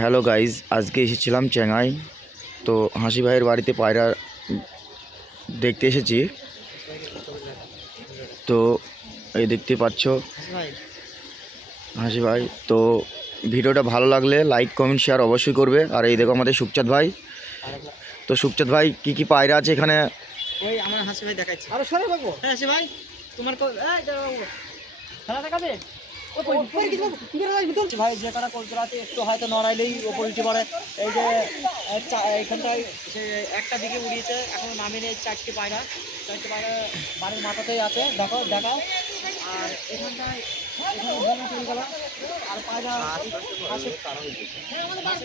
Hello guys, আজকে এসেছিলাম চেঙ্গাই। তো হাসি ভাইয়ের বাড়িতে পায়রা দেখতে এসেছি। তো এই দেখতে পাচ্ছ হাসি ভাই। তো ভিডিওটা ভালো লাগলে লাইক কমেন্ট শেয়ার অবশ্যই করবে। আর এই দেখো আমাদের সুখচাঁদ ভাই। তো সুখচাঁদ ভাই কি পায়রা আছে এখানে? ওই আমার হাসি ভাই দেখাচ্ছি। আরে সরে বাবু, হ্যাঁ হাসি ভাই তোমার খেলা দেখাবে ভাই। যে কটা কলতলা আছে একটু হয়তো নড়াইলেই ওপর উঠে পড়ে। এই যে এইখানটায় সে একটা দিকে উড়িয়েছে, এখনো নামিয়ে চারটে পায়রা বাড়ির মাথাতেই আছে, দেখাও। আর এখানটায় চলে গেল আর পায়রা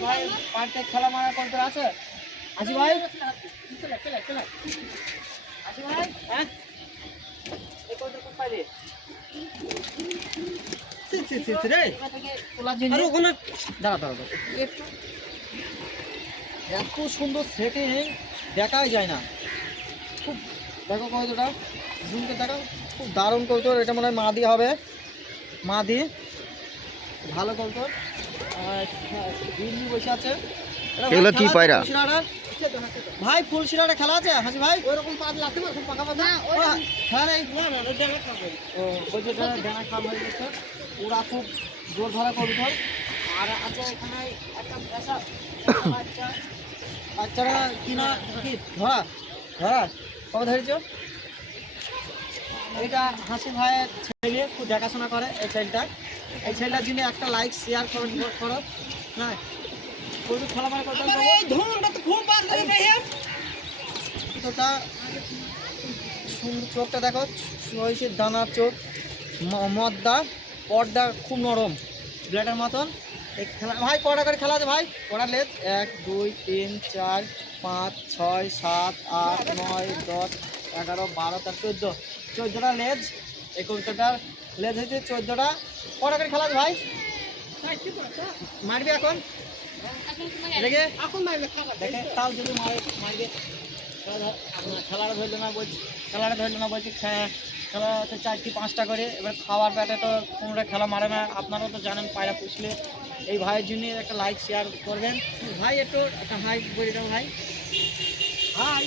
ভাই পার্কে খেলা মারা কলতলা আছে। হাসি ভাই হাসি ভাই, হ্যাঁ এই কলতলা কোন পাইলে এত সুন্দর সেটিং দেখাই যায় না। খুব দেখো কতটা জুমকে দেখো, খুব দারুণ কৌতর। এটা মনে হয় মাদি হবে, মাদি ভালো কৌতর। দিল্লি বসে আছে। এগুলো কি পায়রা ভাই? ফুল শিরাটা খেলা আছে হাসি ভাই? ওইরকম পা লাগতে পারে, পাকা পাতা খেলা নেই। ও বলছে ডানা খাম হয়ে গেছে। ওরা খুব জোর ধরা কবুতর। আর আছে এখানে একটা বাচ্চারা কিনা কি ধরা কবে ধরেছ? এটা হাসি ভাইয়ের ছেলে, খুব দেখাশোনা করে এই ছেলেটার জন্য একটা লাইক শেয়ার করো না। খেলা মানে করতে চোখটা দেখো, দানার চোখ, মদ্দা পর্দা খুব নরম, ব্লেডের মতন। এই খেলা ভাই কটা করে খেলা আছে ভাই? কটা লেজ? 1 2 3 4 5 6 7 8 9 10 11 12 13 14টা লেজ। এই কবিতাটার লেজ হয়েছে 14টা। কটা করে খেলা আছে ভাই? মারবি এখন দেখে তাও যদি মারবে। খেলাটা ধরলে না বলছি খেলা তো 4টি 5টা করে। এবার খাওয়ার প্যাটে তো কোনোটা খেলা মারে না। আপনারাও তো জানেন পায়রা পুষলে। এই ভাইয়ের জন্য একটা লাইক শেয়ার করবেন ভাই। একটু একটা হাই বলে দাও ভাই। হাই।